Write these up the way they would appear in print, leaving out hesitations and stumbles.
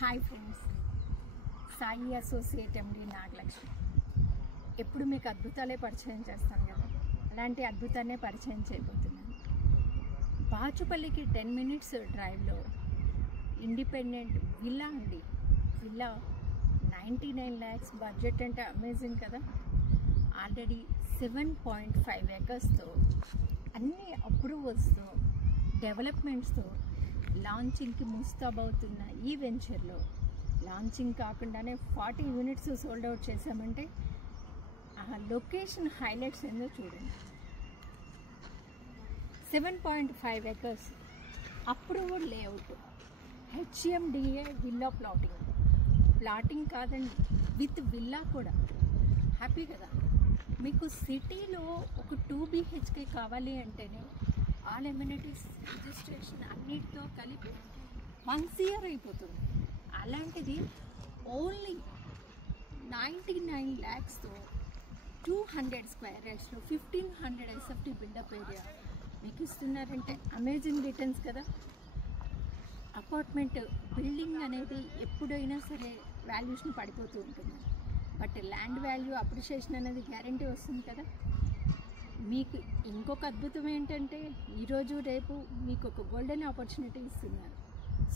Hi friends, Sai associate ఎండి నాగలక్ష్మి. ఎప్పుడు మీకు అద్భుతాలే పరిచయం చేస్తాను కదా, అలాంటి అద్భుతాన్నే పరిచయం చేయబోతున్నాను. బాచుపల్లికి 10 minutes డ్రైవ్లో ఇండిపెండెంట్ విల్లా అండి. విల్లా 99 lakhs బడ్జెట్ అంటే అమేజింగ్ కదా. ఆల్రెడీ 7.5 acresతో అన్ని అప్రూవల్స్తో డెవలప్మెంట్స్తో లాంచింగ్కి ముస్తాబవుతున్న ఈ వెంచర్లో లాంచింగ్ కాకుండానే 40 units సోల్డ్ అవుట్ చేశామంటే ఆ లొకేషన్ హైలైట్స్ ఏందో చూడండి. 7.5 acres approved layout, HMDA villa plotting కాదండి, విత్ విల్లా కూడా. హ్యాపీ కదా. మీకు సిటీలో ఒక 2 BHK కావాలి అంటేనే ఆల్ ఎమ్యూనిటీస్ రిజిస్ట్రేషన్ అన్నిటితో కలిపి 1 year అయిపోతుంది. అలాంటిది ఓన్లీ 99 lakhsతో 200 square yardsలో 1500 SFT బిల్డప్ ఏరియా మీకు ఇస్తున్నారంటే అమేజింగ్ రిటర్న్స్ కదా. అపార్ట్మెంట్ బిల్డింగ్ అనేది ఎప్పుడైనా సరే వాల్యూషన్ పడిపోతూ ఉంటుంది, బట్ ల్యాండ్ వాల్యూ అప్రిషియేషన్ అనేది గ్యారంటీ వస్తుంది కదా. మీకు ఇంకొక అద్భుతం ఏంటంటే ఈరోజు రేపు మీకు ఒక గోల్డెన్ ఆపర్చునిటీ ఇస్తున్నారు.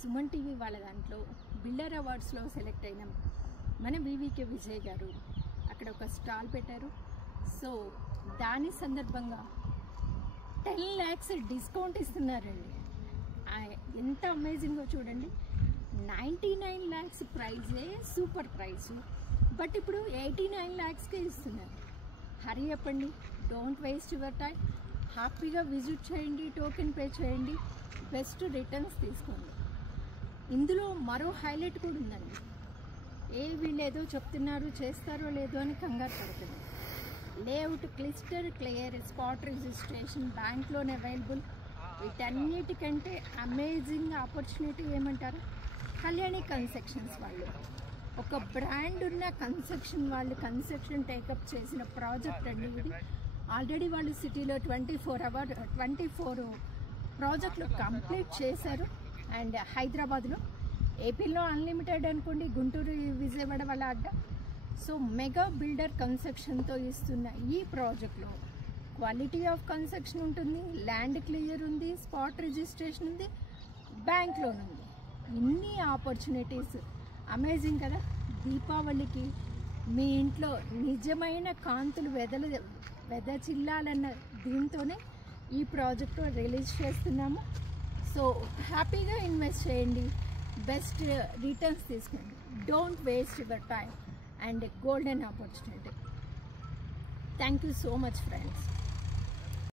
సుమన్ టీవీ వాళ్ళ దాంట్లో బిల్డర్ అవార్డ్స్లో సెలెక్ట్ అయిన మన వివికే విజయ్ గారు అక్కడ ఒక స్టాల్ పెట్టారు. సో దాని సందర్భంగా 10 lakhs డిస్కౌంట్ ఇస్తున్నారండి. ఎంత అమేజింగో చూడండి. 99 lakhs ప్రైజే సూపర్ ప్రైస్, బట్ ఇప్పుడు 89 lakhsకే ఇస్తున్నారు. హరీ చెప్పండి, డోంట్ వేస్ట్ యువర్ టైం. హ్యాపీగా విజిట్ చేయండి, టోకెన్ పే చేయండి, బెస్ట్ రిటర్న్స్ తీసుకోండి. ఇందులో మరో హైలైట్ కూడా ఉందండి. వీళ్ళు ఏదో చెప్తున్నారు, చేస్తారో లేదో అని కంగారు పడుతుంది. లేఅవుట్ క్లిస్టర్ clear, spot registration, bank loan available. వీటన్నిటికంటే అమేజింగ్ ఆపర్చునిటీ ఏమంటారు, కళ్యాణి కన్స్ట్రక్షన్స్ వాళ్ళు. ఒక బ్రాండ్ ఉన్న కన్స్ట్రక్షన్ వాళ్ళు కన్స్ట్రక్షన్ టేకప్ చేసిన ప్రాజెక్ట్ అండి ఇది. ఆల్రెడీ వాళ్ళు సిటీలో 24 ప్రాజెక్టులు కంప్లీట్ చేశారు. అండ్ హైదరాబాద్లో, ఏపీలో అన్లిమిటెడ్ అనుకోండి, గుంటూరు విజయవాడ వాళ్ళ అడ్డ. సో మెగా బిల్డర్ కన్స్ట్రక్షన్తో ఇస్తున్న ఈ ప్రాజెక్ట్లో క్వాలిటీ ఆఫ్ కన్స్ట్రక్షన్ ఉంటుంది, ల్యాండ్ క్లియర్ ఉంది, స్పాట్ రిజిస్ట్రేషన్ ఉంది, బ్యాంక్ లోన్ ఉంది. ఇన్ని ఆపర్చునిటీస్ అమేజింగ్ కదా. దీపావళికి మీ ఇంట్లో నిజమైన కాంతులు వెదచిల్లాలన్న దీంతోనే ఈ ప్రాజెక్టు రిలీజ్ చేస్తున్నాము. సో హ్యాపీగా ఇన్వెస్ట్ చేయండి, బెస్ట్ రిటర్న్స్ తీసుకోండి. Don't waste your time and golden opportunity. Thank you so much friends.